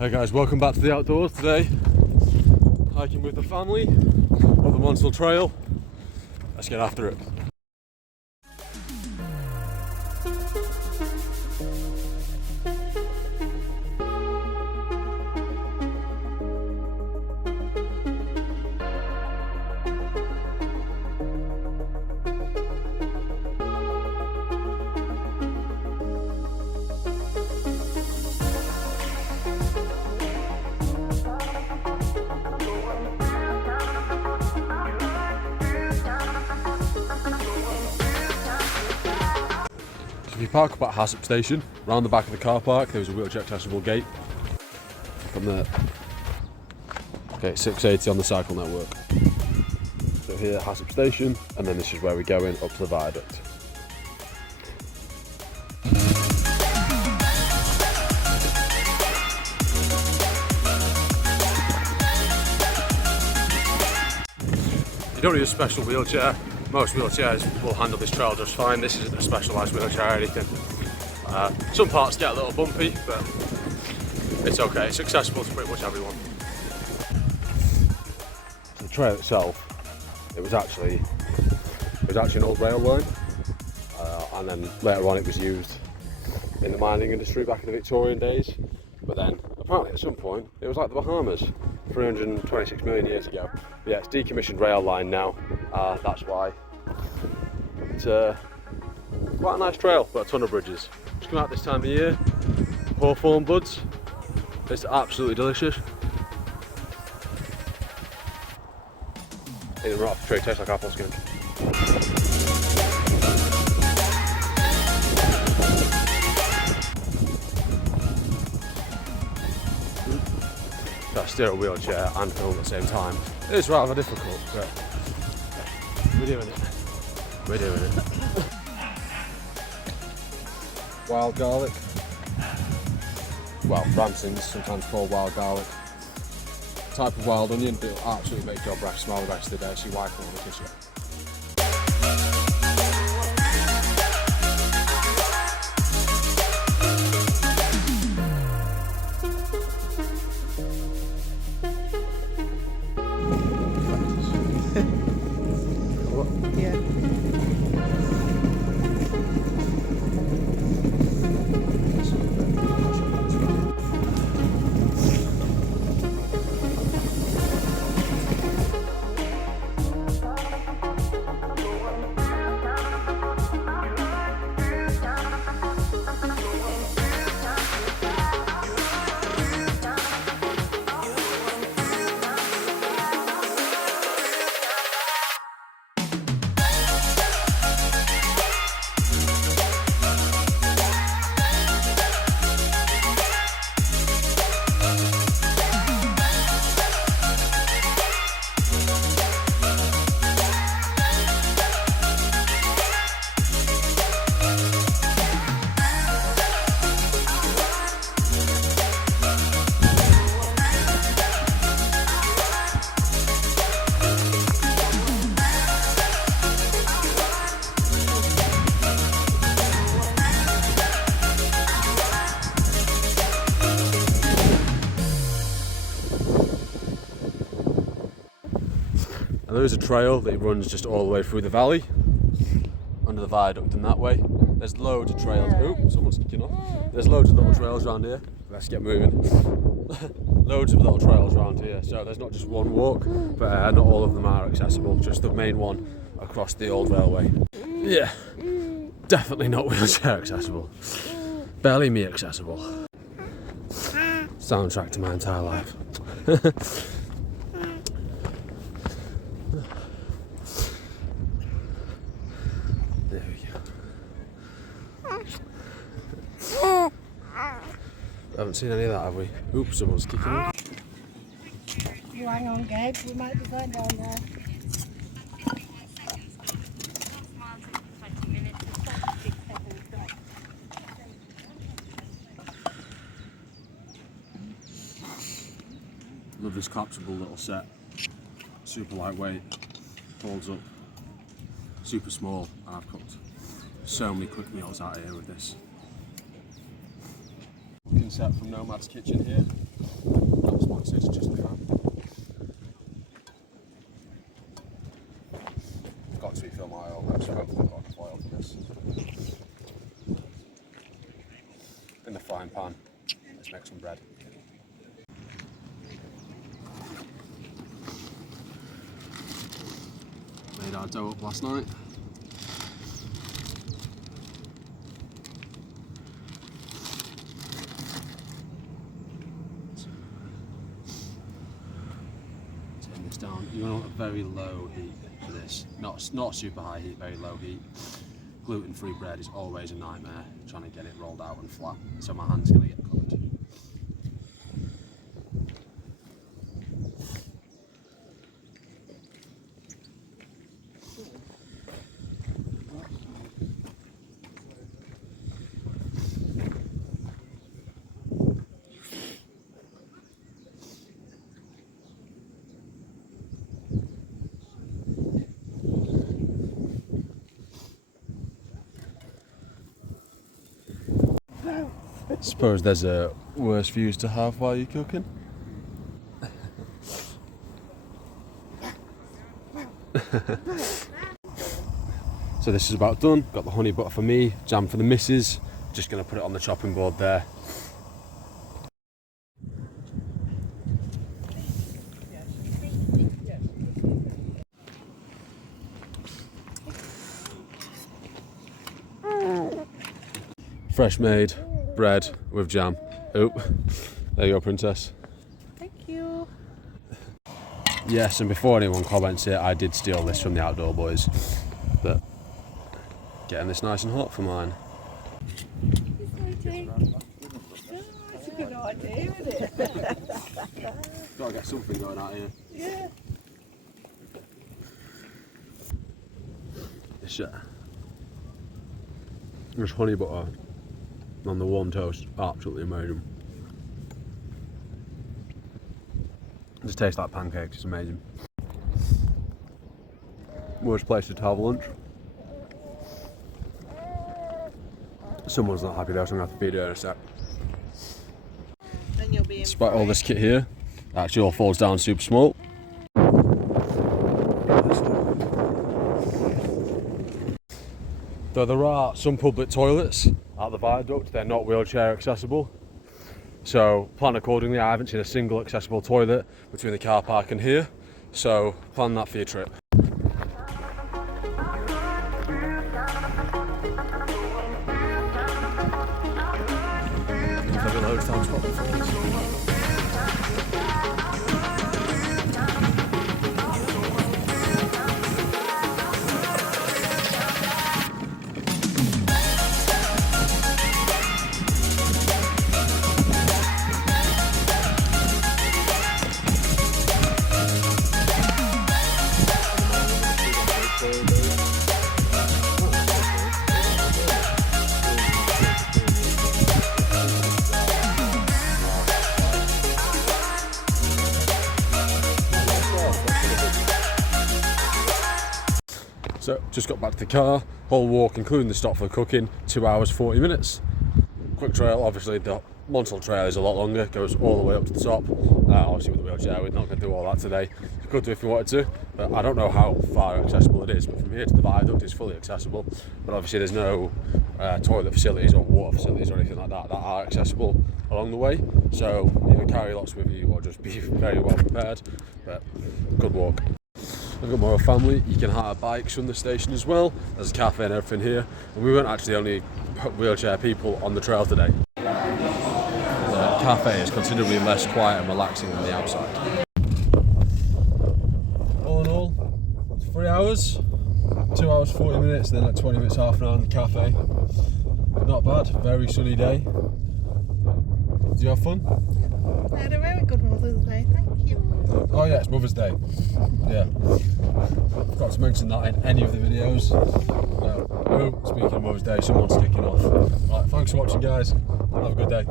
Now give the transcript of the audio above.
Hey guys, welcome back to the outdoors. Today, hiking with the family up the Monsal Trail. Let's get after it. If you park up at Hassop Station, round the back of the car park, there's a wheelchair accessible gate. From there, gate 680 on the cycle network. So here, Hassop Station, and then this is where we're going up to the viaduct. You don't need a special wheelchair. Most wheelchairs will handle this trail just fine. This isn't a specialised wheelchair or anything. Some parts get a little bumpy, but it's okay. It's accessible to pretty much everyone. The trail itself, it was actually an old rail line, and then later on it was used in the mining industry back in the Victorian days. But then apparently at some point it was like the Bahamas 326 million years ago. But yeah, it's decommissioned rail line now. That's why it's quite a nice trail, but a ton of bridges. Just come out this time of year, hawthorn buds. It's absolutely delicious. Eat them right off the tree, tastes like apple skin. So I steer a wheelchair and film at the same time. It is rather difficult, but we're doing it. We're doing it. Wild garlic. Well, ramsons, sometimes called wild garlic. Type of wild onion, but it'll absolutely make your breath smell the rest of the day, so you wipe it on the tissue. And there is a trail that runs just all the way through the valley, under the viaduct and that way. There's loads of trails. Oh, someone's kicking off. There's loads of little trails around here. Let's get moving. Loads of little trails around here. So there's not just one walk, but not all of them are accessible. Just the main one across the old railway. Yeah, definitely not wheelchair accessible. Barely me accessible. Soundtrack to my entire life. There we go. Haven't seen any of that, have we? Oops, someone's kicking off. You hang on, Gabe, we might be going down there. Love this collapsible little set. Super lightweight, holds up, super small, and I've cooked so many quick meals out here with this. fan set from Nomad's Kitchen here. Not sponsored, just a fan. Got to refill my oil, so hopefully I've got enough oil for this. In the frying pan, let's make some bread. Made our dough up last night. Turn this down. You want a very low heat for this. Not super high heat, very low heat. Gluten-free bread is always a nightmare trying to get it rolled out and flat, so my hand's going to get covered. Suppose there's worse views to have while you're cooking. So this is about done. Got the honey butter for me, jam for the missus. Just going to put it on the chopping board there. Fresh made bread with jam. Oh, there you go, princess. Thank you. Yes, and before anyone comments it, I did steal this from the Outdoor Boys, but getting this nice and hot for mine. That's a good idea, isn't it? Gotta get something going out here. Yeah. There's honey butter on the warm toast, absolutely amazing. Just tastes like pancakes, it's amazing. Worst place to have lunch. Someone's not happy though, so I'm gonna have to feed her in a sec. Then you'll be in. Despite all this kit here, it actually all falls down super small. Though there are some public toilets at the viaduct, they're not wheelchair accessible. So plan accordingly. I haven't seen a single accessible toilet between the car park and here. So plan that for your trip. So just got back to the car, whole walk including the stop for cooking, 2 hours 40 minutes. Quick trail, obviously the Monsal trail is a lot longer, goes all the way up to the top. Obviously with the wheelchair we're not going to do all that today. You could do if you wanted to, but I don't know how far accessible it is, but from here to the viaduct is fully accessible. But obviously there's no toilet facilities or water facilities or anything like that that are accessible along the way. So either carry lots with you or just be very well prepared, but good walk. I've got my family. You can hire bikes from the station as well. There's a cafe and everything here. And we weren't actually the only wheelchair people on the trail today. The cafe is considerably less quiet and relaxing than the outside. All in all, 3 hours, 2 hours 40 minutes, then like 20 minutes, half an hour in the cafe. Not bad, very sunny day. Did you have fun? I had a very good Mother's Day, thank you. Oh yeah, it's Mother's Day. Yeah. Forgot to mention that in any of the videos. Oh, speaking of Mother's Day, someone's sticking off. Right, thanks for watching guys. Have a good day.